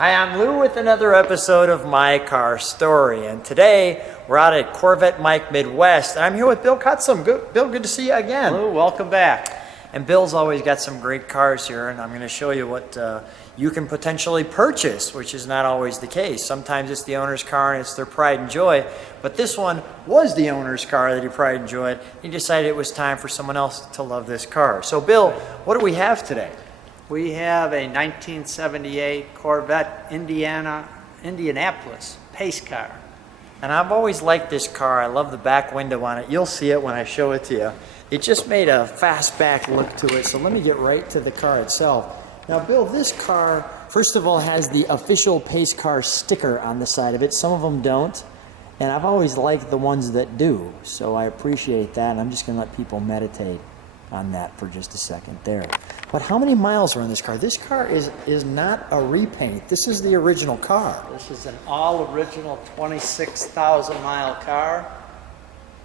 Hi, I'm Lou with another episode of My Car Story, and today we're out at Corvette Mike Midwest, and I'm here with Bill Kotzum. Bill, good to see you again. Lou, welcome back. And Bill's always got some great cars here, and I'm going to show you what you can potentially purchase, which is not always the case. Sometimes it's the owner's car and it's their pride and joy, but this one was the owner's car that he pride and enjoyed. He decided it was time for someone else to love this car. So Bill, what do we have today? We have a 1978 Corvette Indianapolis pace car. And I've always liked this car. I love the back window on it. You'll see it when I show it to you. It just made a fastback look to it. So let me get right to the car itself. Now, Bill, this car, first of all, has the official pace car sticker on the side of it. Some of them don't. And I've always liked the ones that do. So I appreciate that. And I'm just going to let people meditate on that for just a second there. But how many miles are on this car? This car is not a repaint. This is the original car. This is an all-original 26,000 mile car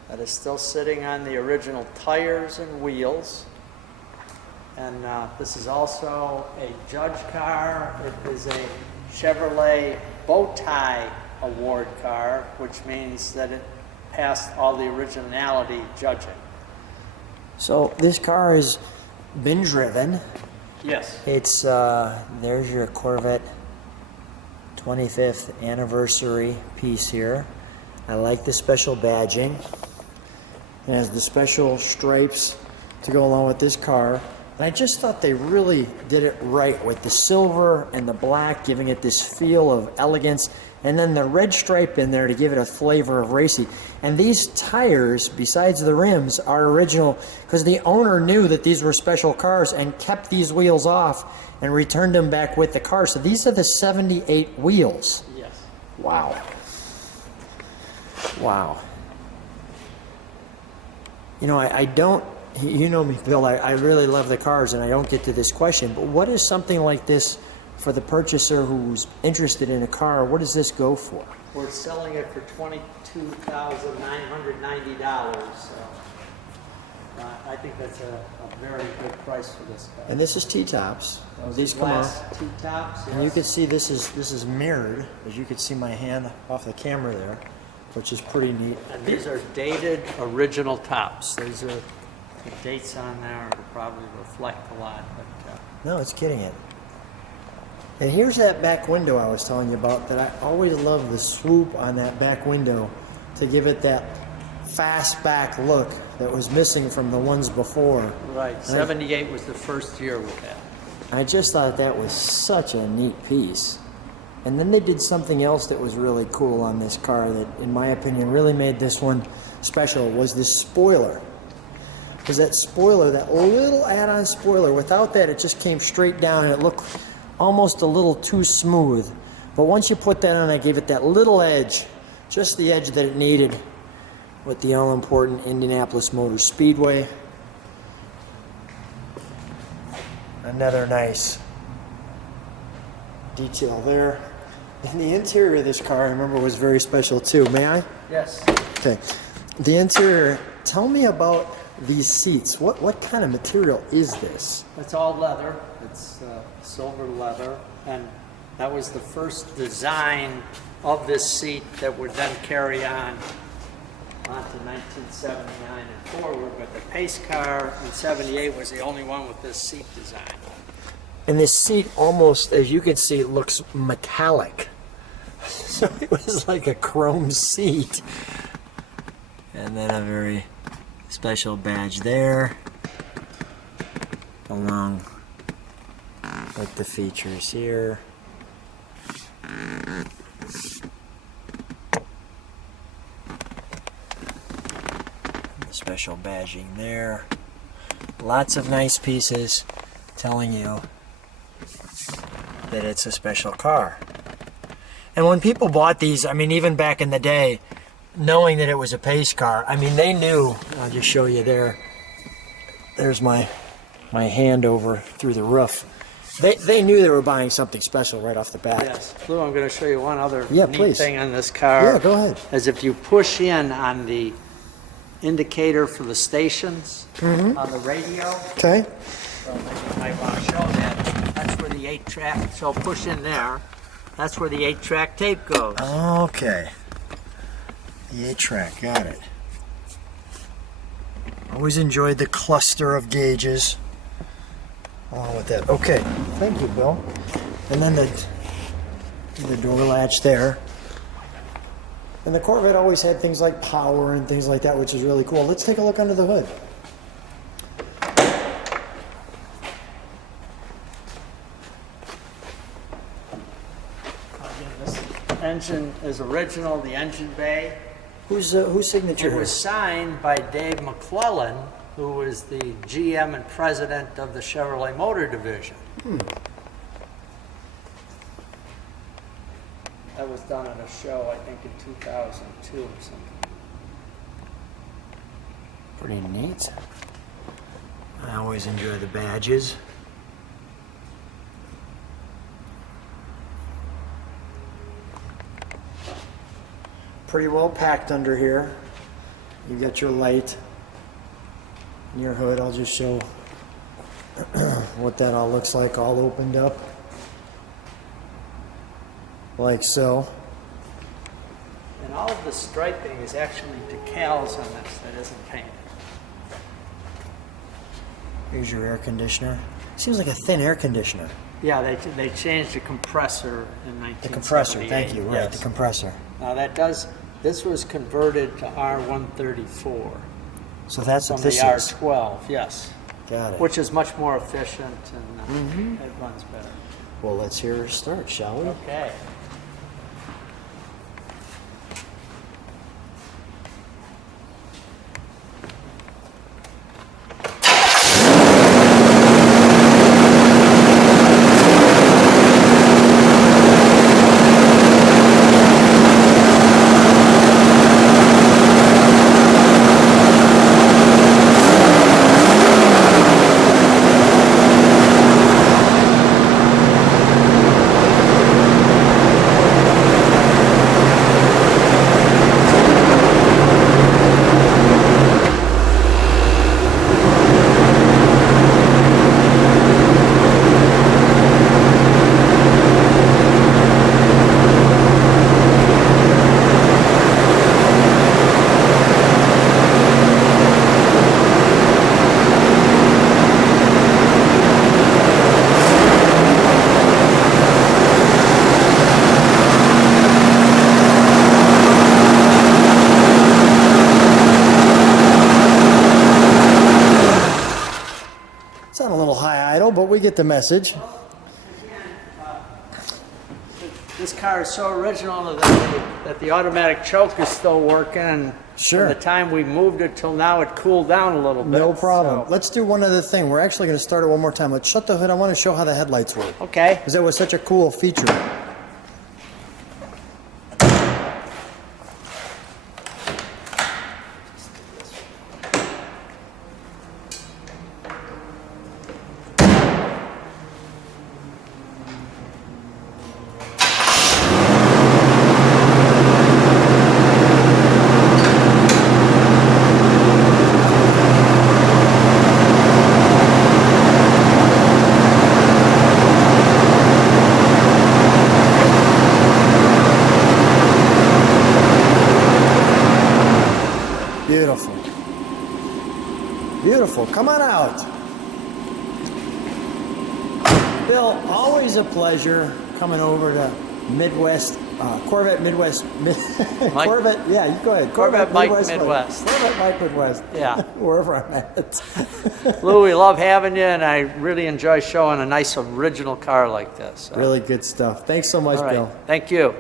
that is still sitting on the original tires and wheels. And this is also a judge car. It is a Chevrolet bow tie award car, which means that it passed all the originality judging. So this car has been driven. Yes. It's, there's your Corvette 25th anniversary piece here. I like the special badging. It has the special stripes to go along with this car. And I just thought they really did it right with the silver and the black, giving it this feel of elegance, and then the red stripe in there to give it a flavor of racy. And these tires, besides the rims, are original because the owner knew that these were special cars and kept these wheels off and returned them back with the car. So these are the 78 wheels. Yes. Wow. Wow. You know, I don't, you know me, Bill, I really love the cars and I don't get to this question, but what is something like this for the purchaser who's interested in a car? What does this go for? We're selling it for $22,990. So I think that's a very good price for this car. And this is T-tops. These come off. T-tops. Yes. And you can see this is mirrored, as you can see my hand off the camera there, which is pretty neat. And these are dated original tops. These are the dates on there will probably reflect a lot, but no, it's getting it. And here's that back window I was telling you about that I always love the swoop on that back window to give it that fast back look that was missing from the ones before. Right, 78 was the first year with that. I just thought that was such a neat piece. And then they did something else that was really cool on this car that, in my opinion, really made this one special, was this spoiler. Because that spoiler, that little add-on spoiler, without that it just came straight down and it looked almost a little too smooth. But once you put that on, I gave it that little edge, just the edge that it needed with the all-important Indianapolis Motor Speedway. Another nice detail there. And the interior of this car, I remember, was very special too. May I? Yes. Okay. The interior, tell me about these seats. What kind of material is this? It's all leather. It's silver leather, and that was the first design of this seat that would then carry on onto 1979 and forward. But the pace car in 78 was the only one with this seat design. And this seat almost, as you can see, it looks metallic. So it was like a chrome seat. And then a very special badge there, along with the features here. The special badging there. Lots of nice pieces telling you that it's a special car. And when people bought these, I mean, even back in the day, knowing that it was a pace car, I mean, they knew. I'll just show you there. There's my hand over through the roof. They knew they were buying something special right off the bat. Yes. Lou, I'm going to show you one other neat thing on this car. Yeah, go ahead. As if you push in on the indicator for the stations on the radio. Okay. So maybe you might want to show that. That's where the 8-track, so push in there. That's where the 8-track tape goes. Okay. The 8-track, got it. Always enjoyed the cluster of gauges along with that. Okay, thank you, Bill. And then the door latch there. And the Corvette always had things like power and things like that, which is really cool. Let's take a look under the hood. This engine is original, the engine bay. Whose signature? It was signed by Dave McClellan, who was the GM and president of the Chevrolet Motor Division. That was done at a show, I think, in 2002 or something. Pretty neat. I always enjoy the badges. Pretty well packed under here. You got your light and your hood. I'll just show what that all looks like, all opened up like so. And all of the striping is actually decals on this that isn't painted. Here's your air conditioner. Seems like a thin air conditioner. Yeah, they changed the compressor in 1978. The compressor, thank you, right, yes. the compressor. Now this was converted to R134 So that's from what the this is. R12, yes. Got it. Which is much more efficient and it runs better. Well, let's hear her start, shall we? Okay. But we get the message. This car is so original that the automatic choke is still working. Sure. From the time we moved it till now, it cooled down a little bit. No problem. So. Let's do one other thing. We're actually going to start it one more time. Let's shut the hood. I want to show how the headlights work. Okay. Because that was such a cool feature. Beautiful. Beautiful. Come on out. Bill, always a pleasure coming over to Midwest, Corvette Midwest. Corvette, yeah, you go ahead. Corvette Mike Midwest. Corvette Mike Midwest. Yeah. Wherever I'm at. Lou, we love having you, and I really enjoy showing a nice original car like this. Really good stuff. Thanks so much, All right. Bill. Thank you.